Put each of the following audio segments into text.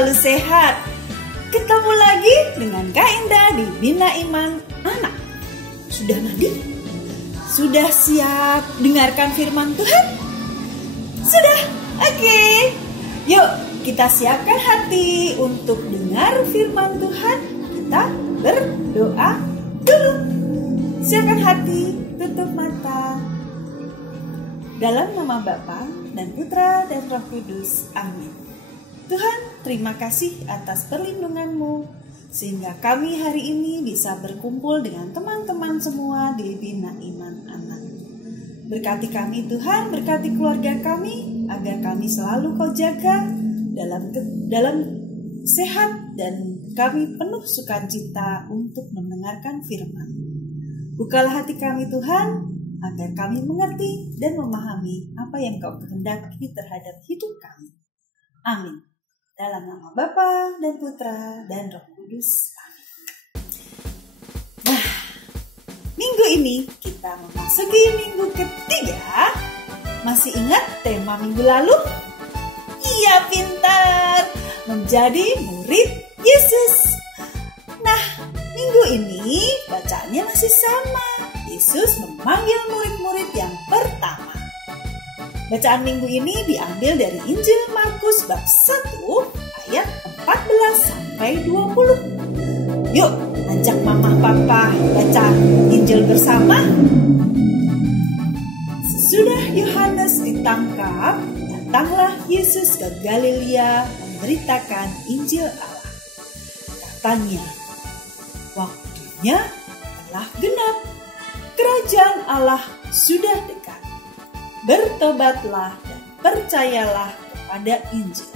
selalu sehat. Ketemu lagi dengan Kak Indah di Bina Iman Anak. Sudah mandi? Sudah siap dengarkan firman Tuhan? Sudah? Oke. Yuk kita siapkan hati untuk dengar firman Tuhan. Kita berdoa dulu. Siapkan hati, tutup mata. Dalam nama Bapa dan Putra dan Roh Kudus. Amin. Tuhan, terima kasih atas perlindungan-Mu, sehingga kami hari ini bisa berkumpul dengan teman-teman semua di Bina Iman Anak. Berkati kami Tuhan, berkati keluarga kami, agar kami selalu Kau jaga dalam sehat dan kami penuh sukacita untuk mendengarkan firman. Bukalah hati kami Tuhan, agar kami mengerti dan memahami apa yang Kau kehendaki terhadap hidup kami. Amin. Dalam nama Bapa dan Putra dan Roh Kudus. Amin. Nah, minggu ini kita memasuki minggu ketiga. Masih ingat tema minggu lalu? Iya, pintar. Menjadi murid Yesus. Nah, minggu ini bacaannya masih sama. Yesus memanggil murid-murid yang pertama. Bacaan minggu ini diambil dari Injil Markus bab 1 ayat 14 sampai 20. Yuk, ajak mama papa baca Injil bersama. Sesudah Yohanes ditangkap, datanglah Yesus ke Galilea memberitakan Injil Allah. Katanya, waktunya telah genap. Kerajaan Allah sudah dekat. Bertobatlah dan percayalah kepada Injil.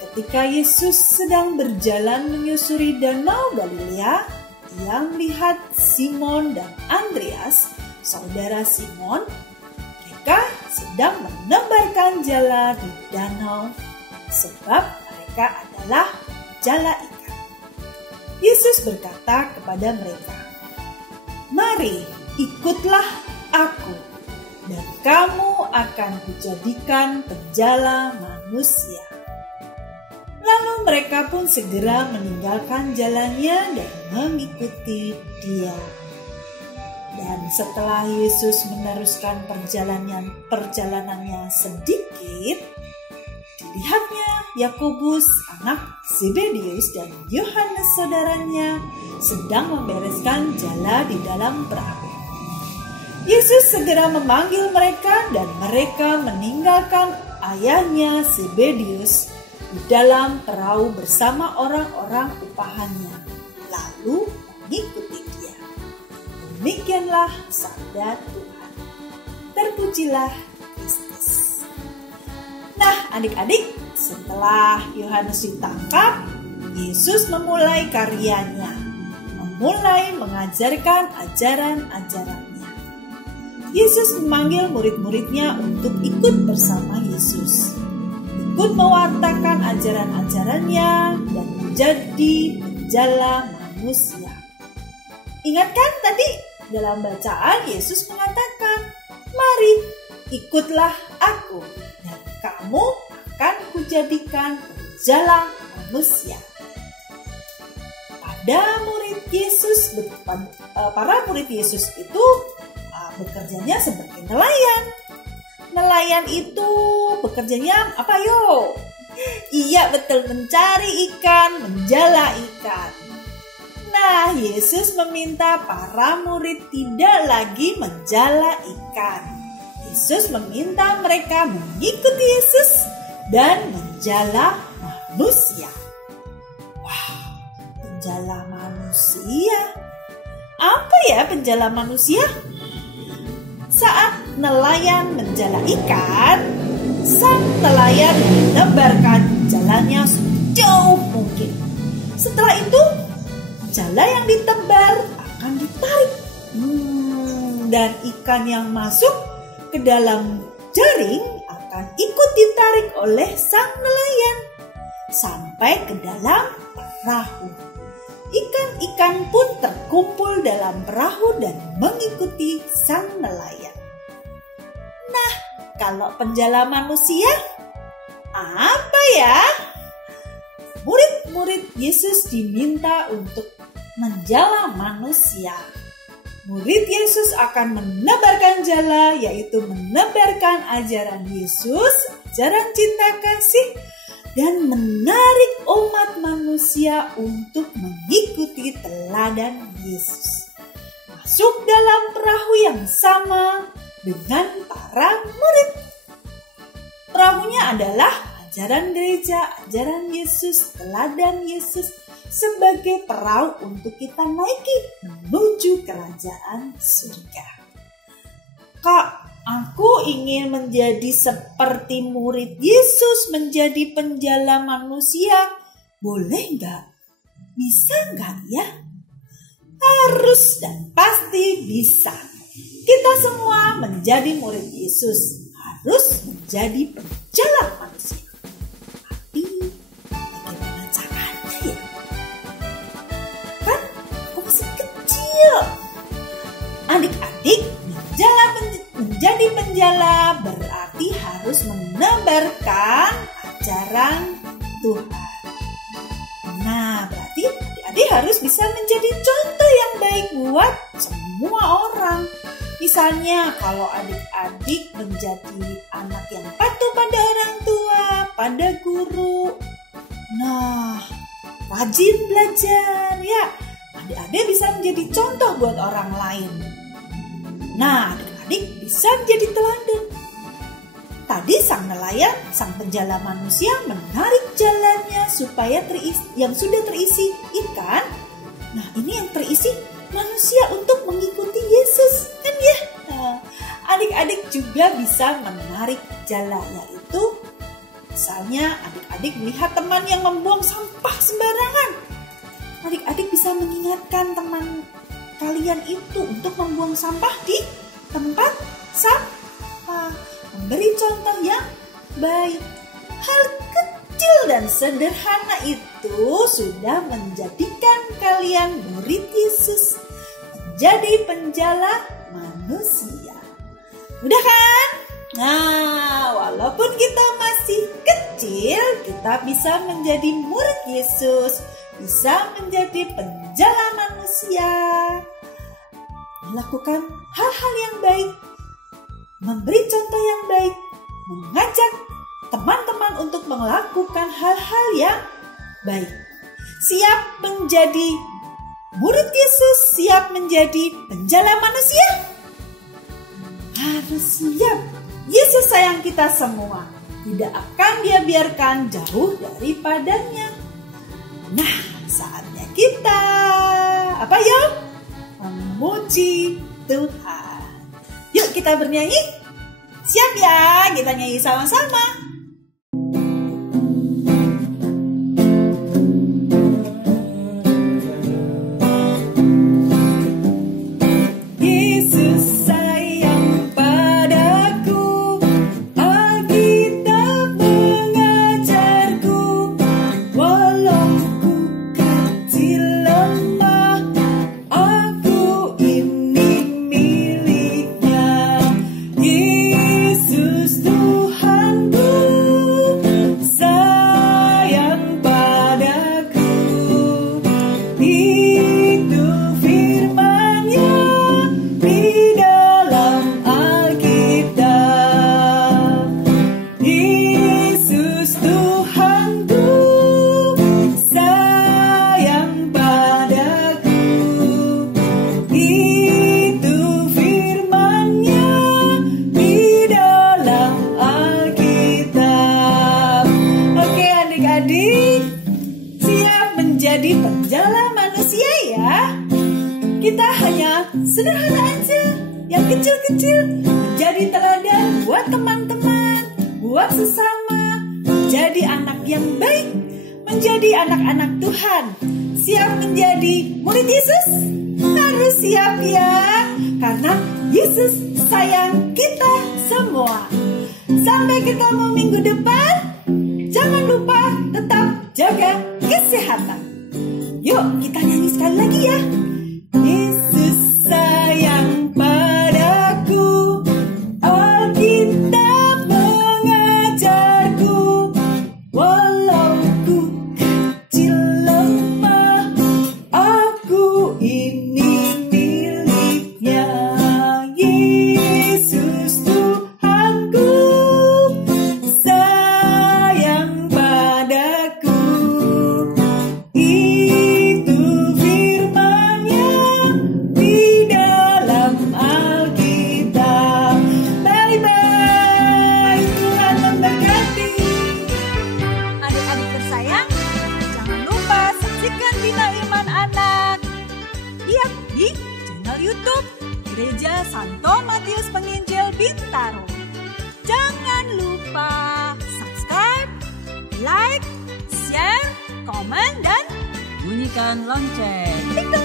Ketika Yesus sedang berjalan menyusuri danau Galilea, Ia melihat Simon dan Andreas, saudara Simon. Mereka sedang menebarkan jala di danau, sebab mereka adalah jala ikan. Yesus berkata kepada mereka, "Mari, ikutlah aku, dan kamu akan kujadikan penjala manusia." Lalu mereka pun segera meninggalkan jalannya dan mengikuti Dia. Dan setelah Yesus meneruskan perjalanannya sedikit, dilihatnya Yakobus anak Zebedius dan Yohanes saudaranya sedang membereskan jala di dalam perahu. Yesus segera memanggil mereka dan mereka meninggalkan ayahnya Zebedius di dalam perahu bersama orang-orang upahannya, lalu mengikuti Dia. Demikianlah sabda Tuhan. Terpujilah Kristus. Nah, adik-adik, setelah Yohanes ditangkap, Yesus memulai karyanya, memulai mengajarkan ajaran-ajarannya. Yesus memanggil murid-muridnya untuk ikut bersama Yesus, ikut mewartakan ajaran-ajarannya dan menjadi penjala manusia. Ingat kan tadi dalam bacaan Yesus mengatakan, "Mari, ikutlah aku, dan kamu akan kujadikan penjala manusia." Para murid Yesus itu bekerjanya sebagai nelayan. Nelayan itu bekerjanya apa yo? Iya betul, mencari ikan, menjala ikan. Nah, Yesus meminta para murid tidak lagi menjala ikan. Yesus meminta mereka mengikuti Yesus dan menjala manusia. Wah, penjala manusia. Apa ya penjala manusia? Saat nelayan menjala ikan, sang nelayan menebarkan jalannya sejauh mungkin. Setelah itu, jala yang ditebar akan ditarik. Dan ikan yang masuk ke dalam jaring akan ikut ditarik oleh sang nelayan sampai ke dalam perahu. Ikan-ikan pun terkumpul dalam perahu dan mengikuti sang nelayan. Nah, kalau penjala manusia, apa ya? murid-murid Yesus diminta untuk menjala manusia. Murid Yesus akan menebarkan jala, yaitu menebarkan ajaran Yesus, ajaran cinta kasih, dan menarik umat manusia untuk mengikuti teladan Yesus. Masuk dalam perahu yang sama dengan para murid. Perahunya adalah ajaran gereja, ajaran Yesus, teladan Yesus sebagai perahu untuk kita naiki menuju kerajaan surga. Kak, aku ingin menjadi seperti murid Yesus, menjadi penjala manusia. Boleh nggak? Bisa nggak ya? Harus dan pasti bisa. Kita semua menjadi murid Yesus, harus menjadi penjala manusia. Tapi bagaimana caranya ya? Kan aku masih kecil. Adik-adik, menjadi penjala berarti harus menebarkan ajaran Tuhan. Nah, berarti adik-adik harus bisa menjadi contoh yang baik buat semua orang. Misalnya kalau adik-adik menjadi anak yang patuh pada orang tua, pada guru. Nah, rajin belajar ya. Adik-adik bisa menjadi contoh buat orang lain. Nah, adik-adik bisa menjadi teladan. Tadi sang nelayan, sang penjala manusia menarik jalannya supaya yang sudah terisi ikan. Nah, ini yang terisi manusia untuk mengikuti Yesus, kan ya? Nah, adik-adik juga bisa menarik jala, yaitu misalnya adik-adik melihat teman yang membuang sampah sembarangan. Adik-adik bisa mengingatkan teman kalian itu untuk membuang sampah di tempat sampah. Memberi contoh yang baik. Hal kecil dan sederhana itu sudah menjadikan kalian murid Yesus, menjadi penjala manusia. Udah kan? Nah, walaupun kita masih kecil, kita bisa menjadi murid Yesus, bisa menjadi penjala manusia, melakukan hal-hal yang baik, memberi contoh yang baik, mengajak teman-teman untuk melakukan hal-hal yang baik. Siap menjadi murid Yesus, siap menjadi penjala manusia? Harus siap. Yesus sayang kita semua. Tidak akan Dia biarkan jauh daripadanya. Nah, saatnya kita apa ya? Memuji Tuhan. Yuk kita bernyanyi. Siap ya? Kita nyanyi sama-sama. Menjadi penjala manusia ya. Kita hanya sederhana aja, yang kecil-kecil, menjadi teladan buat teman-teman, buat sesama, menjadi anak yang baik, menjadi anak-anak Tuhan. Siap menjadi murid Yesus? Harus siap ya, karena Yesus sayang kita semua. Sampai ketemu minggu depan. Jangan lupa tetap jaga kesehatan. Yuk kita nyanyi sekali lagi ya. Yesus sayang padaku, Alkitab mengajarku, walau ku YouTube Gereja Santo Matius Penginjil Bintaro. Jangan lupa subscribe, like, share, komen, dan bunyikan lonceng. tinggal